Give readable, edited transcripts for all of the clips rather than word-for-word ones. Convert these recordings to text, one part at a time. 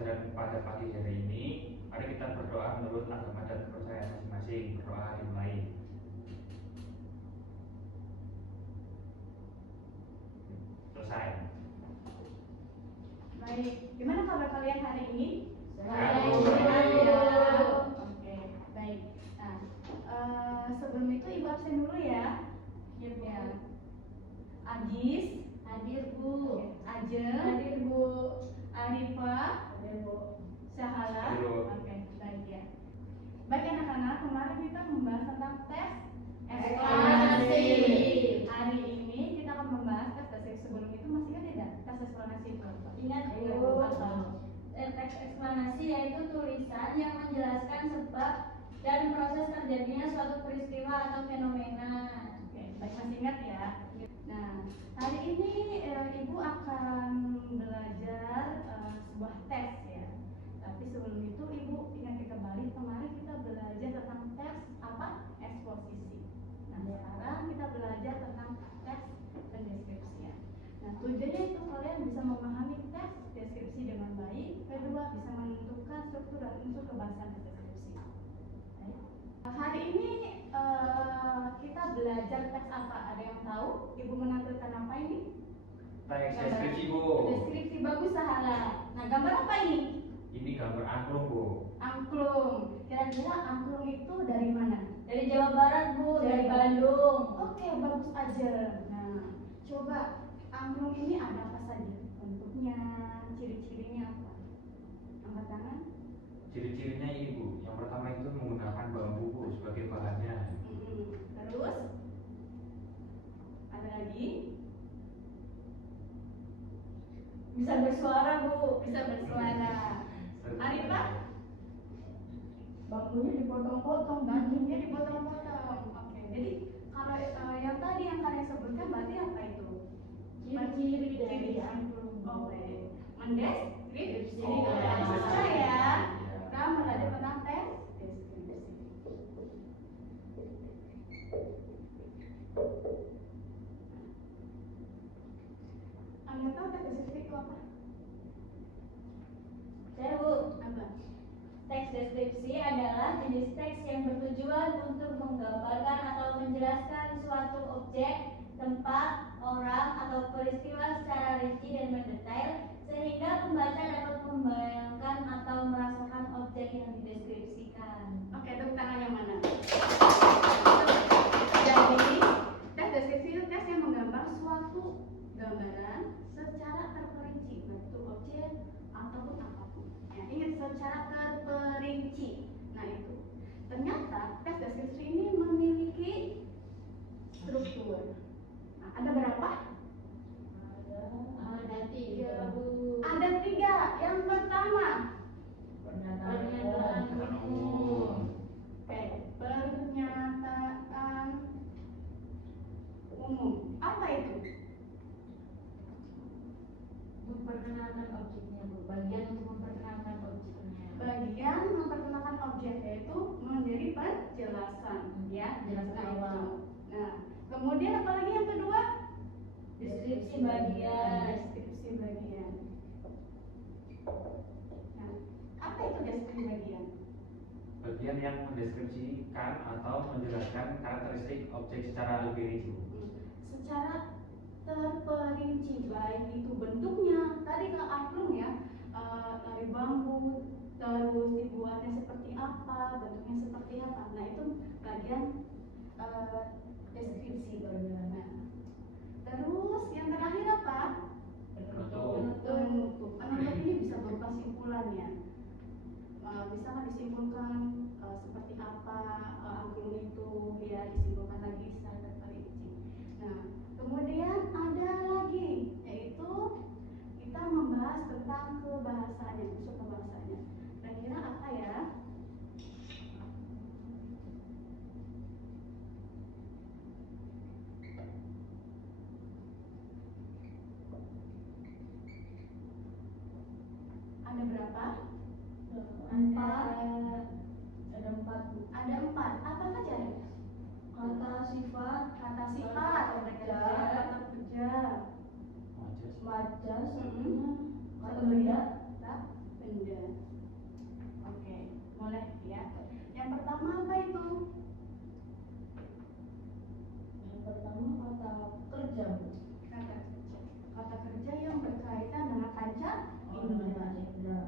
pembelajaran pada pagi hari ini, mari kita berdoa menurut agama dan kepercayaan masing-masing. Berdoa dimulai. Selesai. Baik, gimana kabar kalian hari ini? Sehat, ya. Oke, baik. Nah, sebelum itu ibu absen dulu ya. Ya. Agis, hadir Bu. Ajeng, Hadir Bu. Arifah, Hadir Bu. Sahala. Hadir, Bu. Oke, baik ya. Baik anak-anak, kemarin kita membahas tentang tes Eksplanasi. Hari ini kita akan membahas tes deskripsi. Sebelum itu masih ingat tidak tes eksplanasi itu? Ingat Bu. Teks eksplanasi yaitu tulisan yang menjelaskan sebab dan proses terjadinya suatu peristiwa atau fenomena. Oke, baik, masih ingat ya. Nah, hari ini ibu akan belajar sebuah tes ya. Tapi sebelum itu ibu ingat kembali kemarin kita belajar tentang tes apa? Eksposisi. Nah, sekarang kita belajar tentang tes pendeskripsian. Nah, tujuannya itu kalian bisa memahami tes deskripsi dengan baik. Kedua, bisa menentukan struktur dan unsur kebahasan deskripsi. Baik. Hari ini kita belajar teks apa? Ada yang tahu? Ibu menampilkan apa ini? Teks deskripsi, Bu. Deskripsi bagus Sahala. Nah, gambar apa ini? Ini gambar angklung, Bu. Angklung. Kira-kira angklung itu dari mana? Dari Jawa Barat Bu, dari Bandung. Oke, bagus aja. Nah, coba angklung ini ada apa saja? Bentuknya, ciri-cirinya apa? Angkat tangan. Ciri-cirinya ini, Bu. Yang pertama itu menggunakan bambu, Bu, sebagai bahannya. Terus ada lagi? Bisa bersuara Bu. Bisa bersuara. Arifah? Bambunya dipotong-potong. Bambunya dipotong-potong. Oke, jadi kalau yang tadi yang kalian sebutkan berarti apa itu? Ciri-ciri dari angklung. Oke. Mendeskripsi. Oh, Susah ya. iya. Kita belajar tentang tes deskripsi. Anda tahu tes deskripsi itu apa? Saya Bu. Apa? Teks deskripsi adalah jenis teks yang bertujuan untuk menggambarkan atau menjelaskan suatu objek, tempat, orang, atau peristiwa secara rinci dan mendetail sehingga pembaca dapat membayangkan atau merasakan objek yang dideskripsikan. Oke, tepuk tangan yang mana? Jadi, tes deskripsi itu tes yang menggambar suatu gambaran secara terperinci, baik itu objek ataupun apapun. Ya, ingat secara terperinci. Nah, itu. Ternyata tes deskripsi ini memiliki struktur. Nah, ada berapa? Ada 3 Bu. Ada 3. Yang pertama, Pernyataan umum. oke, pernyataan umum. Apa itu? Memperkenalkan objeknya Bu. Bagian untuk memperkenalkan objeknya. Bagian memperkenalkan objek yaitu menjadi penjelasan, ya. Penjelasan Nah, awal. itu. Nah, kemudian apalagi yang kedua? Deskripsi bagian. Deskripsi bagian. Nah, apa itu deskripsi bagian? Bagian yang mendeskripsikan atau menjelaskan karakteristik objek secara lebih rinci. Secara terperinci, baik itu bentuknya. Tadi ke angklung ya, dari bambu, terus dibuatnya seperti apa, bentuknya seperti apa. Nah, itu bagian deskripsi bagian. Nah, terus yang terakhir apa? Penutup. Penutup ini bisa berupa simpulannya. Misalkan disimpulkan seperti apa angklung itu, ya disimpulkan lagi secara terperinci. Nah, kemudian ada lagi, yaitu kita membahas tentang kebahasanya, unsur kebahasanya. Kira-kira apa ya? Ada berapa? 4. Ada 4 Bu. Ada 4. Apa saja? Kata sifat, Kata sifat, kata kerja, Majas. majas, Mm-mm. kata benda, benda. Oke, boleh ya. Yang pertama apa itu? Yang pertama kata kerja, Bu. Kata kerja. Kata kerja yang berkaitan dengan panca indera. Indra.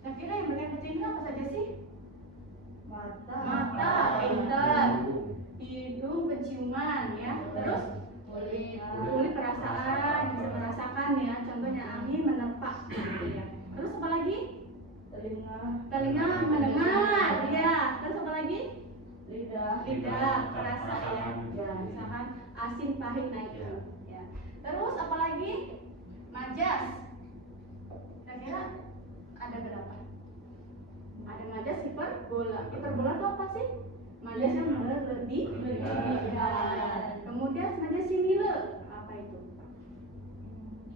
Kira-kira yang berkaitan panca indera apa saja sih? Mata, pintar. Hidung, penciuman ya. Terus kulit perasaan, bisa merasakan ya. Contohnya angin menerpa gitu ya. Terus apa lagi? Telinga mendengar ya. Terus apa lagi? Lidah perasa ya. Misalkan asin pahit nah itu ya. Terus apa lagi? Majas. Kira-kira ada berapa? Ada majas hiperbola. Hiperbola itu apa sih? Majas yang berlebihan. Kemudian majas simile. Apa itu?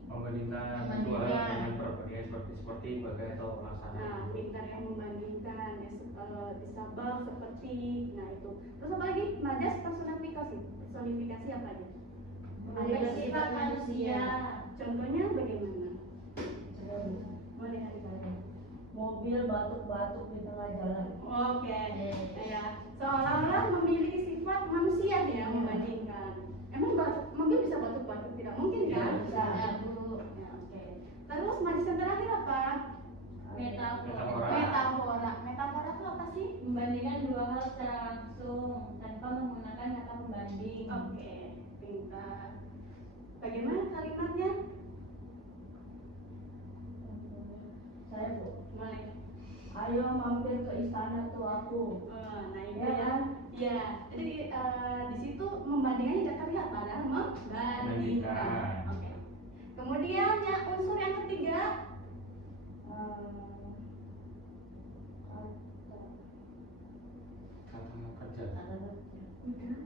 Membandingkan dua hal dengan berbagai seperti bagai atau laksana. Nah, pintar yang membandingkan ya, disabak seperti. Nah itu. Terus apa lagi? Majas personifikasi. Personifikasi apa aja? Sifat manusia. Contohnya bagaimana? Boleh kasih. Mobil batuk-batuk di tengah jalan. Oke, ya. Seolah-olah memiliki sifat manusia ya membandingkan. Emang mobil bisa batuk-batuk? Tidak mungkin kan? Bisa. Bu. Ya, oke. Terus majas yang terakhir apa? Metafora. Metafora itu apa sih? Membandingkan dua hal secara langsung tanpa menggunakan kata pembanding. Oke, pintar. Bagaimana kalimatnya? Saya, Bu. Boleh. Ayo mampir ke istana tuaku. Nah itu Ya, ya. kan? Ya. Jadi di situ membandingkannya tidak terlihat padahal membandingkan. Oke. Kemudian ya unsur yang ketiga.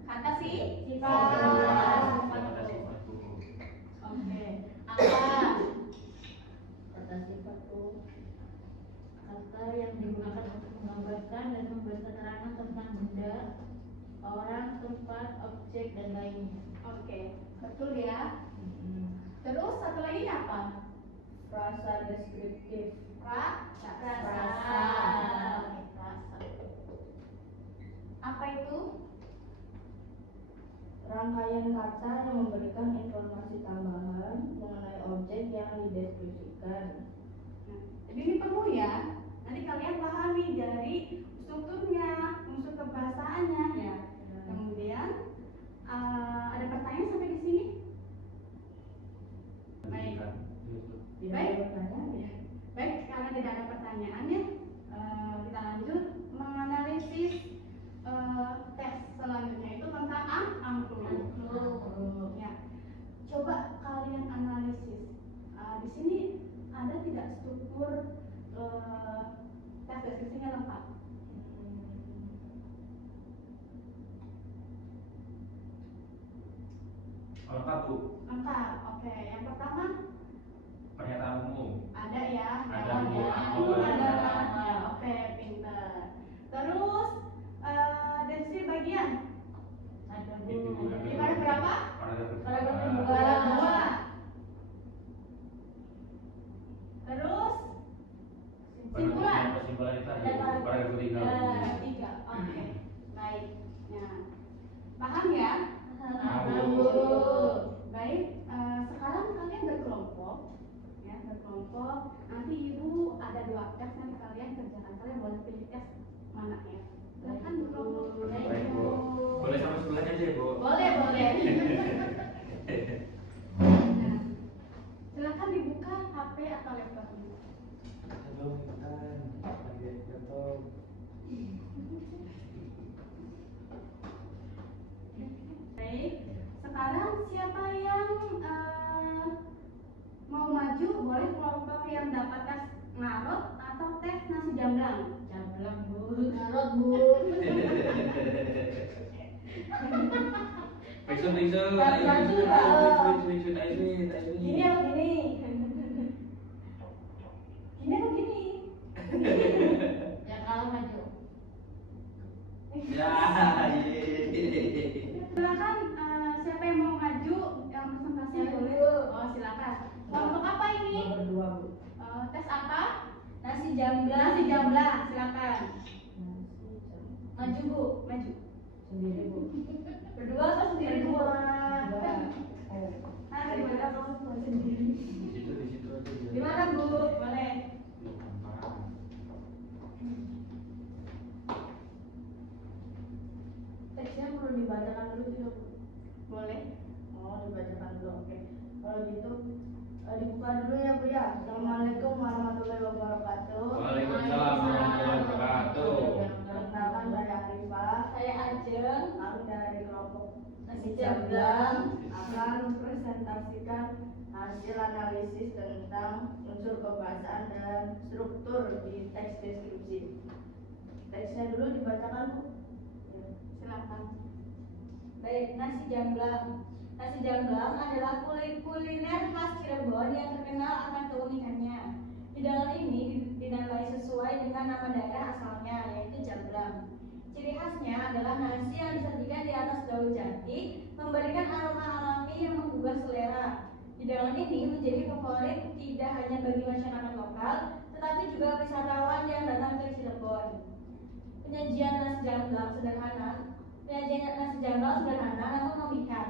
Kata sih Sifat. Oke. Apa? Kata sifat itu kata yang digunakan untuk menggambarkan dan memberi keterangan tentang benda, orang, tempat, objek, dan lainnya. Oke, betul ya. Terus satu lagi apa? Frasa deskriptif. Frasa. Apa itu? Rangkaian kata yang memberikan informasi tambahan mengenai objek yang dideskripsikan. Nah, jadi ini perlu ya. Nanti kalian pahami dari strukturnya, unsur kebahasaannya ya. Kemudian ada pertanyaan sampai di sini? Baik. Baik. Baik, karena tidak ada pertanyaannya, kita lanjut menganalisis tes selanjutnya itu tentang angklung. Ya. Coba kalian analisis. Di sini ada tidak struktur tes deskripsinya lengkap? Lengkap, Bu. Lengkap. Oke, yang pertama Pernyataan umum. ada ya. Ada, Bu. Itu adalah ya, oke, pintar. Terus deskripsi bagian Ada di paragraf berapa? Paragraf Kedua. Terus simpulan. Kesimpulan itu Ada paragraf ketiga. Paragraf 3. Oke. Baik. Nah, paham ya? Baik. Sekarang kalian berkelompok. Ya, berkelompok. Nanti ibu ada 2 tes nanti kalian kerjakan. Kalian boleh pilih tes mana ya? Silakan berkelompok. Baik, Bu. Boleh sama sebelahnya aja, Bu. Boleh. Nah, silakan dibuka HP atau laptopnya. Aduh, kan pakai laptop. Baik. Sekarang siapa yang mau maju? Boleh kelompok yang dapat tes ngarot atau tes nasi jamblang? Jamblang, Bu. Ngarot, Bu. Pixel. Gini apa gini? Gini apa gini? Yang kalah maju. Ya, Silakan siapa yang mau maju yang presentasi boleh. Oh silakan. Bu. Boleh. Teksnya perlu dibacakan dulu tidak Bu? Boleh. Oh, dibacakan dulu. Oke. Kalau gitu dibuka dulu ya Bu ya. Assalamualaikum warahmatullahi wabarakatuh. Waalaikumsalam warahmatullahi wabarakatuh. Perkenalkan saya Arifah. Saya Ajeng. Kami dari kelompok Nasi Jamblang akan presentasikan hasil analisis tentang unsur kebahasaan dan struktur di teks deskripsi. Teksnya dulu dibacakan Bu. Ya. Silakan. Baik, nasi jamblang. Nasi jamblang adalah kuliner khas Cirebon yang terkenal akan keunikannya. Hidangan ini dinamai sesuai dengan nama daerah asalnya, yaitu Jamblang. Ciri khasnya adalah nasi yang disajikan di atas daun jati, memberikan aroma alami yang menggugah selera. Hidangan ini menjadi favorit tidak hanya bagi masyarakat lokal, tetapi juga wisatawan yang datang ke Cirebon. Penyajian nasi jamblang sederhana namun memikat.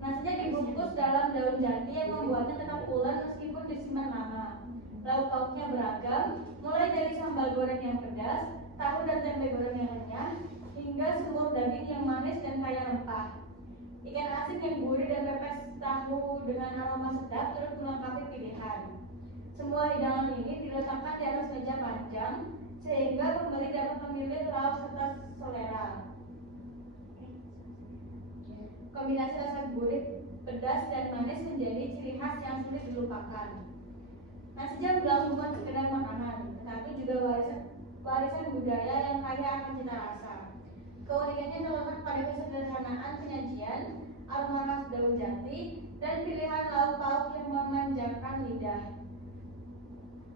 Nasinya dibungkus dalam daun jati yang membuatnya tetap pulen meskipun disimpan lama. Lauk pauknya beragam, mulai dari sambal goreng yang pedas, tahu dan tempe goreng yang renyah, hingga semur daging yang manis dan kaya rempah. Ikan asin yang gurih dan pepes tahu dengan aroma sedap turut melengkapi pilihan. Semua hidangan ini diletakkan di atas meja panjang, sehingga pembeli dapat memilih lauk serta selera. Kombinasi rasa gurih, pedas, dan manis menjadi ciri khas yang sulit dilupakan. Nasi jamblang bukan sekedar makanan, tetapi juga warisan budaya yang kaya akan cita rasa. Keunikannya terletak pada kesederhanaan penyajian, aroma khas daun jati, dan pilihan lauk pauk yang memanjakan lidah.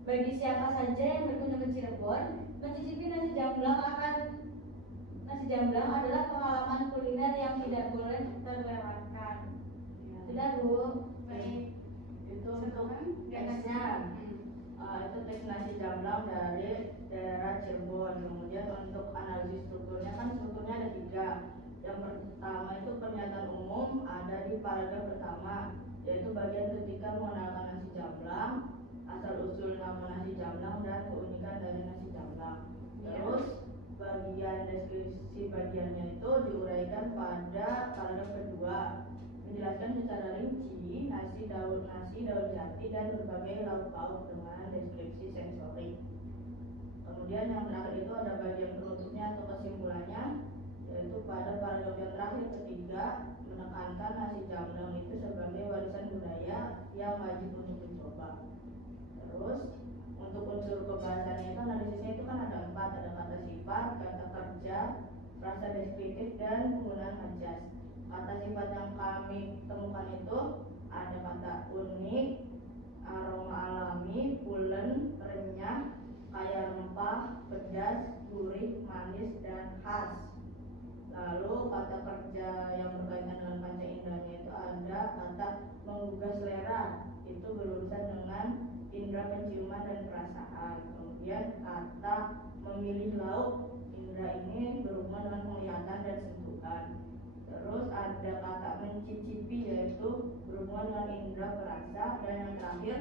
Bagi siapa saja yang berkunjung ke Cirebon, mencicipi nasi jamblang adalah pengalaman kuliner yang tidak boleh terlewatkan. Sudah Bu. Baik. Itu untuk teksnya. Itu teks nasi jamblang dari daerah Cirebon. Kemudian untuk analisis strukturnya kan strukturnya ada 3. Yang pertama itu pernyataan umum ada di paragraf pertama, yaitu bagian ketika mengenalkan nasi jamblang, asal usul nama nasi jamblang dan keunikan dari nasi jamblang. Terus bagian deskripsi bagiannya itu diuraikan pada paragraf kedua, menjelaskan secara rinci nasi daun jati dan berbagai lauk pauk dengan deskripsi sensorik. Kemudian yang terakhir itu ada bagian penutupnya atau kesimpulannya, yaitu pada paragraf yang terakhir ketiga menekankan nasi jamblang itu sebagai warisan budaya yang wajib untuk dicoba. Terus untuk unsur kebahasannya itu analisisnya itu kan ada 4, ada kata sifat, kata kerja, frasa deskriptif, dan penggunaan majas. Kata sifat yang kami temukan itu ada kata unik, aroma alami, pulen, renyah, kaya rempah, pedas, gurih, manis, dan khas. Lalu kata kerja yang berkaitan dengan panca indahnya itu ada kata menggugah selera, itu berurusan dengan indera penciuman dan perasaan. Kemudian kata memilih lauk, indera ini berhubungan dengan penglihatan dan sentuhan. Terus ada kata mencicipi, yaitu berhubungan dengan indera perasa. Dan yang terakhir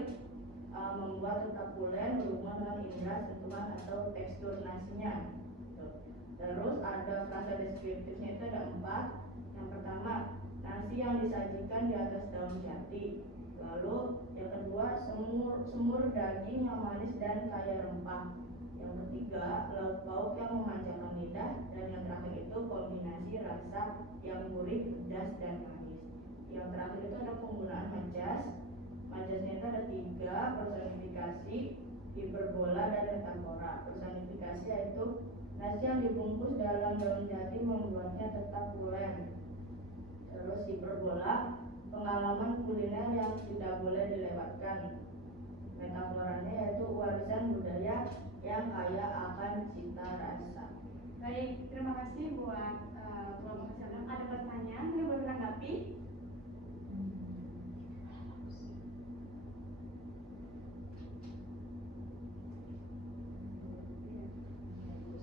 membuat tetap pulen, berhubungan dengan indera sentuhan atau tekstur nasinya. Terus ada frasa deskriptifnya itu ada 4. Yang pertama, nasi yang disajikan di atas daun jati. Lalu yang kedua, semur daging yang manis dan kaya rempah. Yang ketiga, lauk pauk yang memanjakan lidah. Dan yang terakhir itu kombinasi rasa yang gurih, pedas, dan manis. Yang terakhir itu ada penggunaan majas. Majasnya itu ada 3, personifikasi, hiperbola, dan metafora. Personifikasi yaitu nasi yang dibungkus dalam daun jati membuatnya tetap pulen. Terus hiperbola, pengalaman kuliner yang tidak boleh dilewatkan. Metaforanya yaitu warisan budaya yang kaya akan cita rasa. Baik, terima kasih buat kelompok kesehatan. Ada pertanyaan yang boleh menanggapi?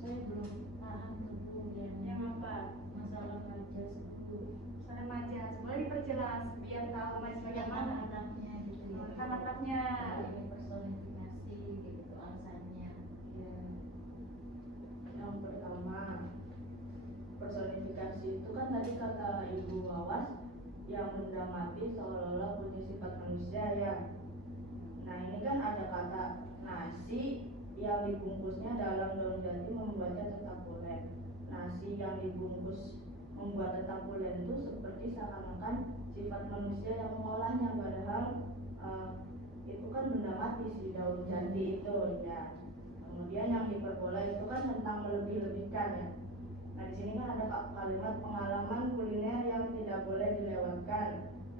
Saya belum paham tuh Yang apa? masalah majas itu. Soal majas, boleh diperjelas biar tahu majas bagaimana? Atapnya gitu ya. Atapnya. Personifikasi. yang benda mati seolah-olah punya sifat manusia ya. Nah ini kan ada kata nasi yang dibungkusnya dalam daun jati membuatnya tetap pulen. Nasi yang dibungkus membuat tetap pulen itu seperti seakan-akan sifat manusia yang mengolahnya, padahal itu kan benda mati si daun jati itu ya. Kemudian yang hiperbola itu kan tentang melebih-lebihkan ya. Nah di sini kan ada kalimat pengalaman kuliner yang tidak boleh dilewatkan.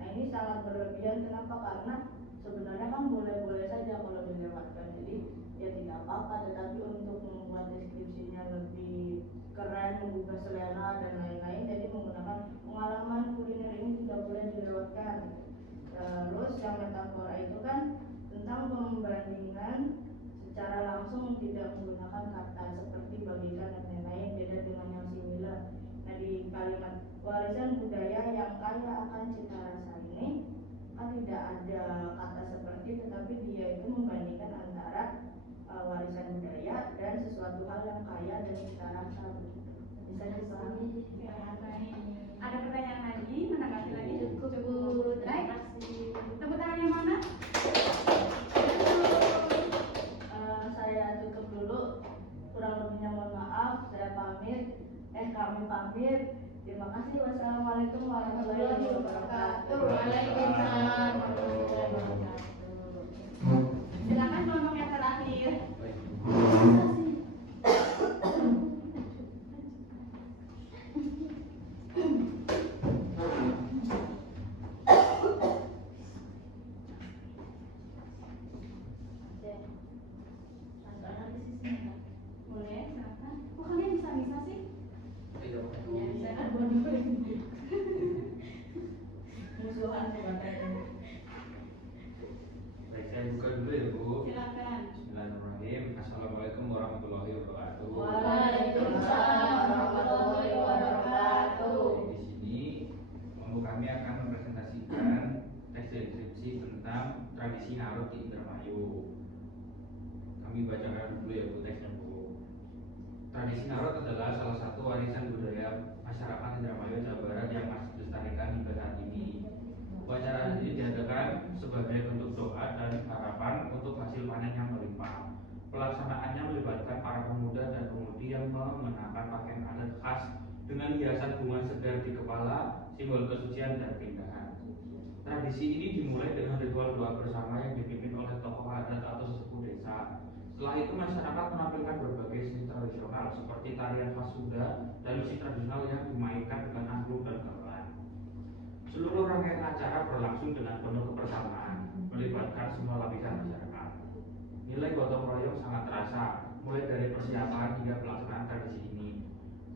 Nah ini sangat berlebihan. Kenapa? Karena sebenarnya kan boleh-boleh saja kalau dilewatkan. Jadi ya tidak apa-apa. Tetapi untuk membuat deskripsinya lebih keren, menggugah selera dan lain-lain, jadi menggunakan pengalaman kuliner ini tidak boleh dilewatkan. Terus yang metafora itu kan tentang pembandingan secara langsung, tidak menggunakan kata seperti bagikan dan lain-lain, beda dengan yang similar. Nah di kalimat warisan budaya yang kaya akan cita rasa ini kan tidak ada kata seperti, tetapi dia itu membandingkan antara warisan budaya dan sesuatu hal yang kaya dan cita rasa. Bisa dipahami? Ya, baik. Ada pertanyaan lagi? Menanggapi lagi? Cukup. Baik. Terima kasih. Tepuk tangan yang mana? Saya tutup dulu, kurang lebihnya mohon maaf. Saya pamit, kami pamit. Terima kasih. Wassalamualaikum warahmatullahi wabarakatuh. Waalaikumsalam warahmatullahi wabarakatuh. Silakan kelompok yang terakhir. Boleh, silakan. Kok kalian bisa-bisa sih? Saya kan bodoh. Musuhan sebenarnya. Baik, saya buka dulu ya Bu. Silakan. Bismillahirrahmanirrahim. Assalamualaikum warahmatullahi wabarakatuh. Waalaikumsalam warahmatullahi wabarakatuh. Di sini Ibu kami akan mempresentasikan teks deskripsi tentang tradisi Ngarut di Indramayu. Kami bacakan dulu ya Bu teksnya Bu. Tradisi Ngarut adalah salah satu warisan budaya masyarakat Indramayu, Jawa Barat yang masih dilestarikan hingga saat ini. Upacara ini diadakan sebagai bentuk doa dan harapan untuk hasil panen yang melimpah. Pelaksanaannya melibatkan para pemuda dan pemudi yang mengenakan pakaian adat khas dengan hiasan bunga segar di kepala, simbol kesucian dan keindahan. Tradisi ini dimulai dengan ritual doa bersama yang dipimpin oleh tokoh adat atau sesepuh desa. Setelah itu masyarakat menampilkan berbagai seni tradisional seperti tarian khas Sunda dan musik tradisional yang dimainkan dengan angklung dan gamelan. Seluruh rangkaian acara berlangsung dengan penuh kebersamaan, melibatkan semua lapisan masyarakat. Nilai gotong royong sangat terasa, mulai dari persiapan hingga pelaksanaan tradisi ini.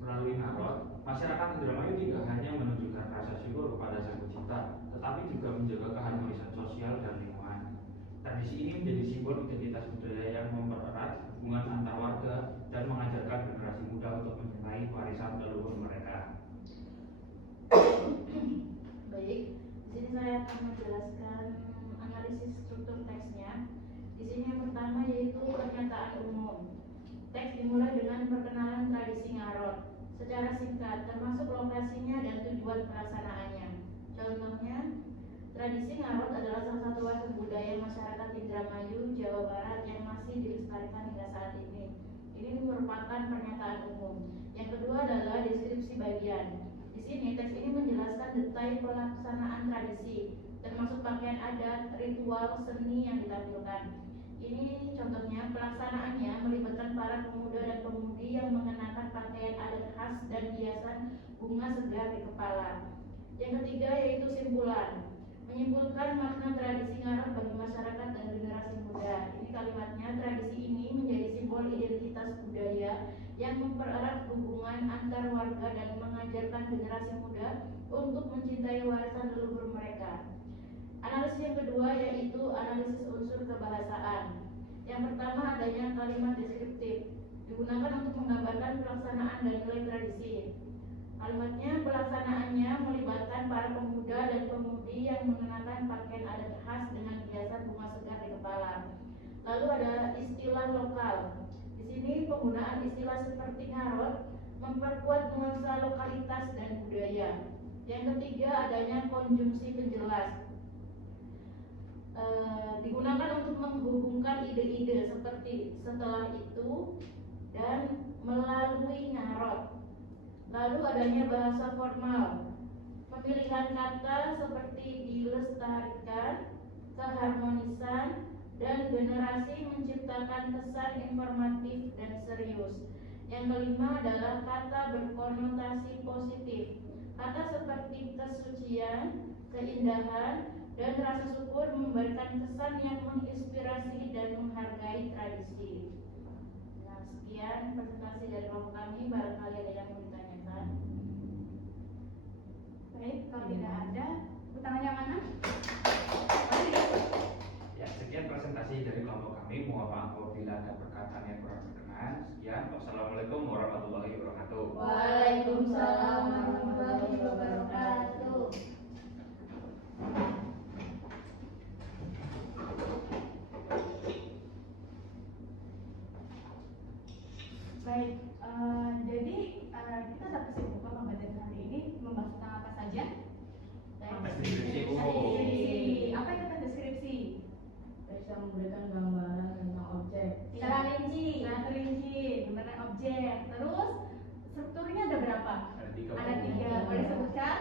Melalui Ngarut, masyarakat Indramayu tidak hanya menunjukkan rasa syukur kepada Sang Pencipta, tetapi juga menjaga keharmonisan sosial dan lingkungan. Tradisi ini menjadi simbol identitas budaya yang mempererat hubungan antar warga dan mengajarkan generasi muda untuk mencintai warisan leluhur mereka. Baik, di sini saya akan menjelaskan analisis struktur teksnya. Di sini yang pertama yaitu pernyataan umum. Teks dimulai dengan perkenalan tradisi Ngarut secara singkat, termasuk lokasinya dan tujuan pelaksanaannya. Contohnya, tradisi Ngarut adalah salah satu warisan budaya masyarakat Indramayu, Jawa Barat yang masih dilestarikan hingga saat ini. Ini merupakan pernyataan umum. Yang kedua adalah deskripsi bagian. Di sini teks ini menjelaskan detail pelaksanaan tradisi, termasuk pakaian adat, ritual, seni yang ditampilkan. Ini contohnya pelaksanaannya melibatkan para pemuda dan pemudi yang mengenakan pakaian adat khas dan hiasan bunga segar di kepala. Yang ketiga yaitu simpulan, menyimpulkan makna tradisi Ngarut bagi masyarakat dan generasi muda. Ini kalimatnya, tradisi ini menjadi simbol identitas budaya yang mempererat hubungan antar warga dan mengajarkan generasi muda untuk mencintai warisan leluhur mereka. Analisis yang kedua yaitu analisis unsur kebahasaan. Yang pertama adanya kalimat deskriptif, digunakan untuk menggambarkan pelaksanaan dan nilai tradisi. Kalimatnya, pelaksanaannya melibatkan para pemuda dan pemudi yang mengenakan pakaian adat khas dengan hiasan bunga segar di kepala. Lalu ada istilah lokal. Di sini penggunaan istilah seperti Ngarut memperkuat nuansa lokalitas dan budaya. Yang ketiga, adanya konjungsi penjelas. Digunakan untuk menghubungkan ide-ide seperti setelah itu dan melalui ngarot. Lalu adanya bahasa formal. Pemilihan kata seperti dilestarikan, keharmonisan, dan generasi menciptakan kesan informatif dan serius. Yang kelima adalah kata berkonotasi positif. Kata seperti kesucian, keindahan, dan rasa syukur memberikan kesan yang menginspirasi dan menghargai tradisi. Nah, sekian presentasi dari kelompok kami. Barangkali ada yang mau ditanyakan. Baik, kalau tidak ada, tangannya mana? Ya, sekian presentasi dari kelompok kami. Mohon maaf apabila ada perkataan yang kurang berkenan. Sekian, wassalamualaikum warahmatullahi wabarakatuh. Waalaikumsalam warahmatullahi wabarakatuh. Baik, jadi kita ada kesibukan pembelajaran hari ini membahas tentang apa saja? Teks deskripsi, Bu. Deskripsi. Apa itu teks deskripsi? Teks yang memberikan gambaran tentang objek. Secara rinci. Secara terinci, gambaran objek. Terus strukturnya ada berapa? Ada tiga. Boleh sebutkan?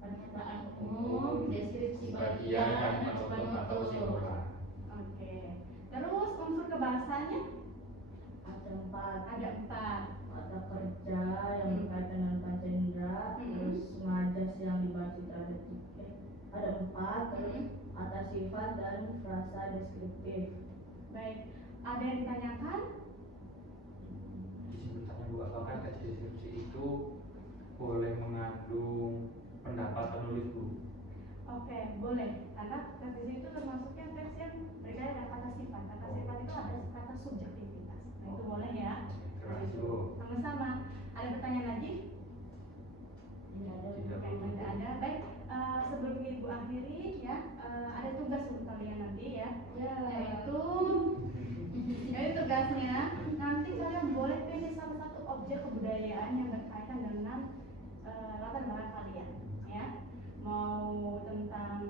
Pernyataan umum, deskripsi Bagian dan penutup atau kesimpulan. Oke. Terus unsur kebahasanya Ada 4. ada 4. Ada kerja yang berkaitan dengan panca indera, terus majas yang dibahas itu ada 4, terus kata sifat dan frasa deskriptif. Baik. Ada yang ditanyakan? Izin bertanya, Bu, apakah teks deskripsi itu boleh mengandung pendapat penulis, Bu? Oke, boleh. Karena teks di situ termasuknya teks yang berkaitan dengan kata sifat. Kata sifat itu ada kata subjektivitas. Nah, itu boleh ya. Terima kasih, Bu. Sama-sama. Ada pertanyaan lagi? Ini ada Tidak, Bu. Tidak ada. Baik, sebelum Ibu akhiri ya, ada tugas untuk kalian nanti ya. Yaitu tugasnya nanti kalian boleh pilih salah satu objek kebudayaan yang berkaitan dengan latar belakang kalian ya. Mau tentang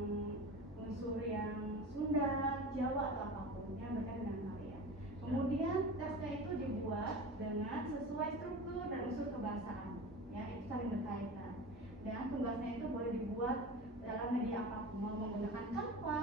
unsur yang Sunda, Jawa atau apapun yang berkaitan dengan kalian. Kemudian tesnya itu dibuat dengan sesuai struktur dan unsur kebahasaan ya, itu saling berkaitan. Dan tugasnya itu boleh dibuat dalam media apapun, mau menggunakan Canva